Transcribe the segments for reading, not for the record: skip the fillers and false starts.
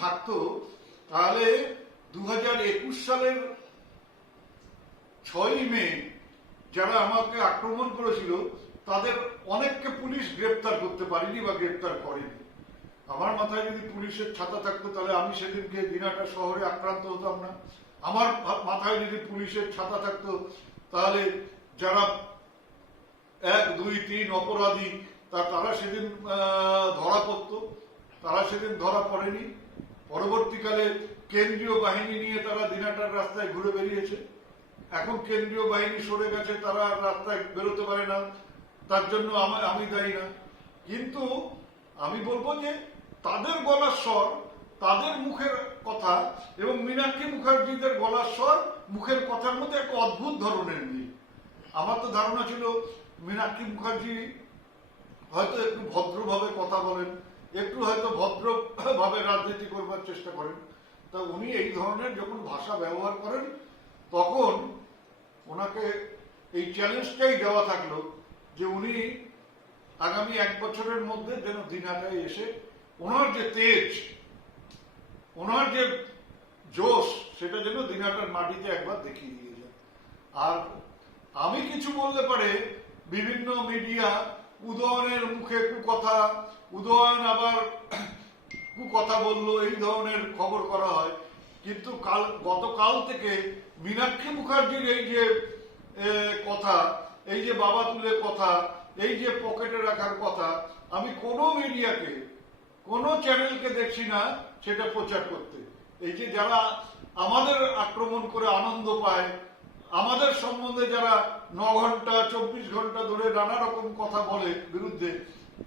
থাকতো তাহলে 2021 সালের 6ই মে যারা আমাকে আক্রমণ করেছিল তাদের অনেককে পুলিশ গ্রেপ্তার করতে পারেনি বা গ্রেপ্তার করেনি। আমার মাথায় যদি পুলিশের ছাতা থাকতো তাহলে আমি সেদিনকে দিনাটা শহরে আক্রান্ত হতাম না। আমার মাথায় যদি পুলিশের ছাতা থাকতো তাহলে যারা 1, 2, 3 অপরাধী তারা সেদিন ধরা পড়তো। তারা সেদিন ধরা পড়েনি। পরবর্তীকালে কেন্দ্রীয় বাহিনী নিয়ে তারা দিনাটার রাস্তায় ঘুরে বেরিয়েছে। এখন কেন্দ্রীয় বাহিনী সরে গেছে, তারা রাস্তায় বেরোতে পারে না, তার জন্য আমি দায়ী না। কিন্তু আমি বলবো যে তাদের গলার স্বর, তাদের মুখের কথা এবং মীনাক্ষী মুখার্জিদের গলার স্বর মুখের কথার মধ্যে একটা অদ্ভুত ধরনের মিল। আমার তো ধারণা ছিল মীনাক্ষী মুখার্জি হয়তো একটু ভদ্রভাবে কথা বলেন, একটু হয়তো ভদ্রভাবে রাজনীতি করবার চেষ্টা করেন। তা উনি এই ধরনের যখন ভাষা ব্যবহার করেন তখন ওনাকে এই চ্যালেঞ্জটাই দেওয়া থাকলো যে উনি আগামী 1 বছরের মধ্যে যেন দিনহাটায় এসে ওনার যে তেজ, ওনার যে জোশ, সেটা যেন দিনহাটার মাটিতে একবার দেখিয়ে দিয়ে যায়। আর আমি কিছু বললে পারে বিভিন্ন মিডিয়া উদয়নের মুখে কুকথা, উদয়ন আবার কুকথা বললো, এই ধরনের খবর করা হয়। কিন্তু গতকাল থেকে মীনাক্ষী মুখার্জির এই যে কথা, এই যে বাবা তুলে কথা, এই যে পকেটে রাখার কথা, আমি কোনো মিডিয়াকে, কোনো চ্যানেলকে দেখছি না সেটা প্রচার করতে। এই যে যারা আমাদের আক্রমণ করে আনন্দ পায়, আমাদের সম্বন্ধে যারা 9 ঘন্টা 24 ঘন্টা ধরে নানা রকম কথা বলে বিরুদ্ধে,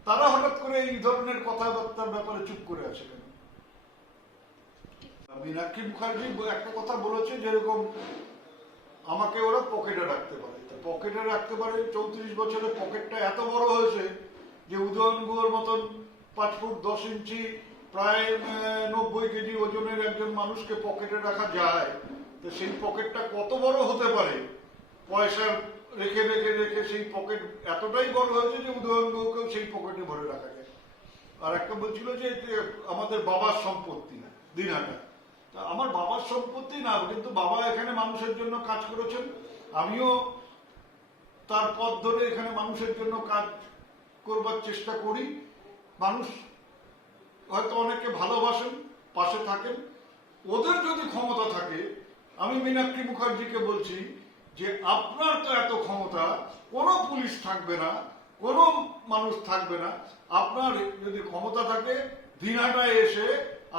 তারা হঠাৎ করে এই ধরনের কথাবার্তার ব্যাপারে চুপ করে আছে কেন? মীনাক্ষী মুখার্জি একটা কথা বলেছে, যেরকম আমাকে ওরা পকেটে রাখতে পারে। পকেটে রাখতে পারে, 34 বছরে পকেটটা এত বড় হয়েছে যে উদয়ন গুহর মতন 5 ফুট 10 ইঞ্চি প্রায় 90 কেজি ওজনের একজন মানুষকে পকেটে রাখা যায়। তো সেই পকেটটা কত বড় হতে পারে? পয়সা রেখে রেখে রেখে সেই পকেট এতটাই বড় হয়েছে যে উদয়ন গুহকেও সেই পকেটে ভরে রাখা যায়। আর একটা বলছিল যে আমাদের বাবার সম্পত্তি দিনহাটা। আমার বাবার সম্পত্তি না, কিন্তু বাবা এখানে মানুষের জন্য কাজ করেছেন, আমিও তার পথ ধরে এখানে মানুষের জন্য কাজ করবার চেষ্টা করি। মানুষ হয়তো অনেকে ভালোবাসেন, পাশে থাকেন। ওদের যদি ক্ষমতা থাকে, আমি মীনাক্ষী মুখার্জিকে বলছি যে আপনার তো এত ক্ষমতা, কোনো পুলিশ থাকবে না, কোনো মানুষ থাকবে না। আপনার যদি ক্ষমতা থাকে, দিনহাটায় এসে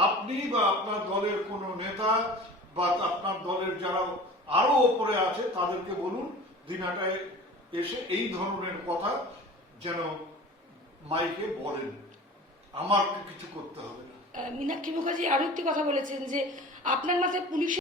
আপনি বা আপনার দলের কোনো নেতা বা আপনার দলের যারা আরো ওপরে আছে তাদেরকে বলুন দিনহাটায় এসে এই ধরনের কথা যেন মাইকে বলেন। আমার কিছু করতে হবে না। মীনাক্ষী মুখার্জি আরো একটি কথা বলেছেন যে আপনার মাথায় পুলিশের